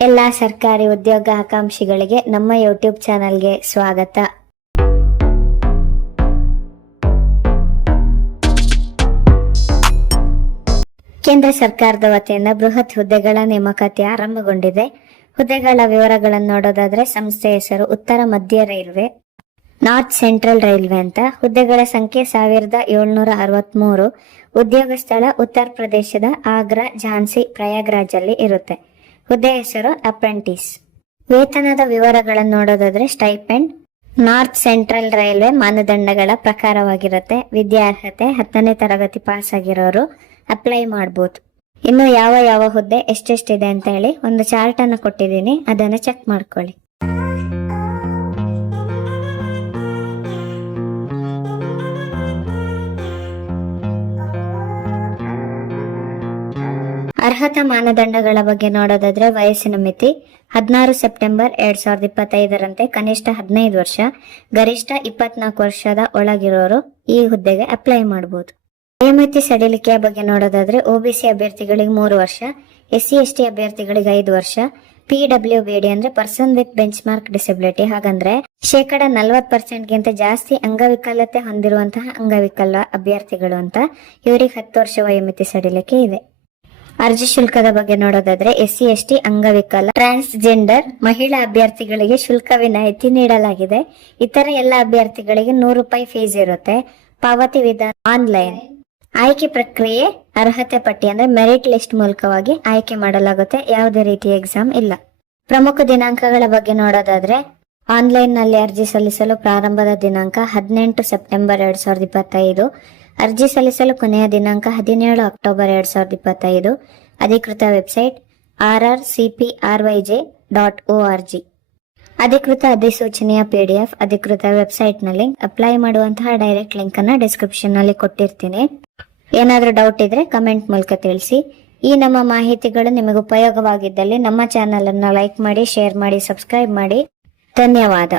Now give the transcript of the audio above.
ಎಲ್ಲ ಸರ್ಕಾರಿ ಉದ್ಯೋಗ ಆಕಾಂಕ್ಷಿಗಳಿಗೆ ನಮ್ಮ ಯೂಟ್ಯೂಬ್ ಚಾನಲ್ಗೆ ಸ್ವಾಗತ. ಕೇಂದ್ರ ಸರ್ಕಾರದ ವತಿಯಿಂದ ಬೃಹತ್ ಹುದ್ದೆಗಳ ನೇಮಕಾತಿ ಆರಂಭಗೊಂಡಿದೆ. ಹುದ್ದೆಗಳ ವಿವರಗಳನ್ನು ನೋಡೋದಾದ್ರೆ ಸಂಸ್ಥೆ ಹೆಸರು ಉತ್ತರ ಮಧ್ಯ ರೈಲ್ವೆ, ನಾರ್ತ್ ಸೆಂಟ್ರಲ್ ರೈಲ್ವೆ ಅಂತ. ಹುದ್ದೆಗಳ ಸಂಖ್ಯೆ ಸಾವಿರದ ಏಳ್ನೂರ ಅರವತ್ಮೂರು. ಉದ್ಯೋಗ ಸ್ಥಳ ಉತ್ತರ ಪ್ರದೇಶದ ಆಗ್ರಾ, ಝಾನ್ಸಿ ಪ್ರಯಾಗ್ರಾಜ್ ಅಲ್ಲಿ ಇರುತ್ತೆ. ಹುದ್ದೆ ಹೆಸರು ಅಪ್ರೆಂಟಿಸ್. ವೇತನದ ವಿವರಗಳನ್ನು ನೋಡೋದಾದ್ರೆ ಸ್ಟೈಪೆಂಡ್. ನಾರ್ತ್ ಸೆಂಟ್ರಲ್ ರೈಲ್ವೆ ಮಾನದಂಡಗಳ ಪ್ರಕಾರವಾಗಿರುತ್ತೆ. ವಿದ್ಯಾರ್ಹತೆ, ಹತ್ತನೇ ತರಗತಿ ಪಾಸ್ ಆಗಿರೋರು ಅಪ್ಲೈ ಮಾಡ್ಬೋದು. ಇನ್ನು ಯಾವ ಯಾವ ಹುದ್ದೆ ಎಷ್ಟೆಷ್ಟಿದೆ ಅಂತ ಹೇಳಿ ಒಂದು ಚಾರ್ಟ್ ಅನ್ನು ಕೊಟ್ಟಿದ್ದೀನಿ. ಅದನ್ನು ಚೆಕ್ ಮಾಡ್ಕೊಳ್ಳಿ. ಅರ್ಹತಾ ಮಾನದಂಡಗಳ ಬಗ್ಗೆ ನೋಡೋದಾದ್ರೆ ವಯಸ್ಸಿನ ಮಿತಿ ಹದಿನಾರು ಸೆಪ್ಟೆಂಬರ್ ಎರಡ್ ಸಾವಿರದ ಇಪ್ಪತ್ತೈದರಂತೆ ಕನಿಷ್ಠ ಹದಿನೈದು ವರ್ಷ, ಗರಿಷ್ಠ ಇಪ್ಪತ್ನಾಲ್ಕು ವರ್ಷದ ಒಳಗಿರೋರು ಈ ಹುದ್ದೆಗೆ ಅಪ್ಲೈ ಮಾಡಬಹುದು ನೇಮತಿ ಸಡಿಲಿಕೆಯ ಬಗ್ಗೆ ನೋಡೋದಾದ್ರೆ ಒಬಿಸಿ ಅಭ್ಯರ್ಥಿಗಳಿಗೆ ಮೂರು ವರ್ಷ ಎಸ್ ಸಿ ಎಸ್ ಟಿ ಅಭ್ಯರ್ಥಿಗಳಿಗೆ ಐದು ವರ್ಷ ಪಿ ಡಬ್ಲ್ಯೂ ಬಿ ಡಿ ಅಂದ್ರೆ person with bench mark disability ಹಾಗಂದ್ರೆ ಶೇಕಡ ನಲವತ್ ಪರ್ಸೆಂಟ್ಗಿಂತ ಜಾಸ್ತಿ ಅಂಗವಿಕಲತೆ ಹೊಂದಿರುವಂತಹ ಅಂಗವಿಕಲ ಅಭ್ಯರ್ಥಿಗಳು ಅಂತ ಇವರಿಗೆ ಹತ್ತು ವರ್ಷ ವಯೋಮಿತಿ ಸಡಿಲಿಕೆ ಇದೆ. ಅರ್ಜಿ ಶುಲ್ಕದ ಬಗ್ಗೆ ನೋಡೋದಾದ್ರೆ ಎಸ್ ಸಿ ಎಸ್ ಟಿ ಅಂಗವಿಕಲ, ಟ್ರಾನ್ಸ್ಜೆಂಡರ್, ಮಹಿಳಾ ಅಭ್ಯರ್ಥಿಗಳಿಗೆ ಶುಲ್ಕ ವಿನಾಯಿತಿ ನೀಡಲಾಗಿದೆ. ಇತರ ಎಲ್ಲ ಅಭ್ಯರ್ಥಿಗಳಿಗೆ ನೂರು ರೂಪಾಯಿ ಫೀಸ್ ಇರುತ್ತೆ. ಪಾವತಿ ವಿಧಾನ ಆನ್ಲೈನ್. ಆಯ್ಕೆ ಪ್ರಕ್ರಿಯೆ ಅರ್ಹತೆ ಪಟ್ಟಿ ಅಂದ್ರೆ ಮೆರಿಟ್ ಲಿಸ್ಟ್ ಮೂಲಕವಾಗಿ ಆಯ್ಕೆ ಮಾಡಲಾಗುತ್ತೆ. ಯಾವುದೇ ರೀತಿಯ ಎಕ್ಸಾಮ್ ಇಲ್ಲ. ಪ್ರಮುಖ ದಿನಾಂಕಗಳ ಬಗ್ಗೆ ನೋಡೋದಾದ್ರೆ ಆನ್ಲೈನ್ನಲ್ಲಿ ಅರ್ಜಿ ಸಲ್ಲಿಸಲು ಪ್ರಾರಂಭದ ದಿನಾಂಕ ಹದಿನೆಂಟು ಸೆಪ್ಟೆಂಬರ್ ಎರಡ್ ಸಾವಿರದ ಇಪ್ಪತ್ತೈದು. ಅರ್ಜಿ ಸಲ್ಲಿಸಲು ಕೊನೆಯ ದಿನಾಂಕ ಹದಿನೇಳು ಅಕ್ಟೋಬರ್ ಎರಡ್ ಸಾವಿರದ ಇಪ್ಪತ್ತೈದು. ಅಧಿಕೃತ website R R C P R Y J dot O R G. ಅಧಿಕೃತ ಅಧಿಸೂಚನೆಯ ಪಿ ಡಿ ಎಫ್, ಅಧಿಕೃತ ವೆಬ್ಸೈಟ್ನಲ್ಲಿ ಅಪ್ಲೈ ಮಾಡುವಂತಹ ಡೈರೆಕ್ಟ್ ಲಿಂಕ್ ಅನ್ನ ಡಿಸ್ಕ್ರಿಪ್ಷನ್ನಲ್ಲಿ ಕೊಟ್ಟಿರ್ತೀನಿ. ಏನಾದರೂ ಡೌಟ್ ಇದ್ರೆ ಕಮೆಂಟ್ ಮೂಲಕ ತಿಳಿಸಿ. ಈ ನಮ್ಮ ಮಾಹಿತಿಗಳು ನಿಮಗೆ ಉಪಯೋಗವಾಗಿದ್ದಲ್ಲಿ ನಮ್ಮ ಚಾನೆಲ್ ಅನ್ನ ಲೈಕ್ ಮಾಡಿ, ಶೇರ್ ಮಾಡಿ, ಸಬ್ಸ್ಕ್ರೈಬ್ ಮಾಡಿ. ಧನ್ಯವಾದ.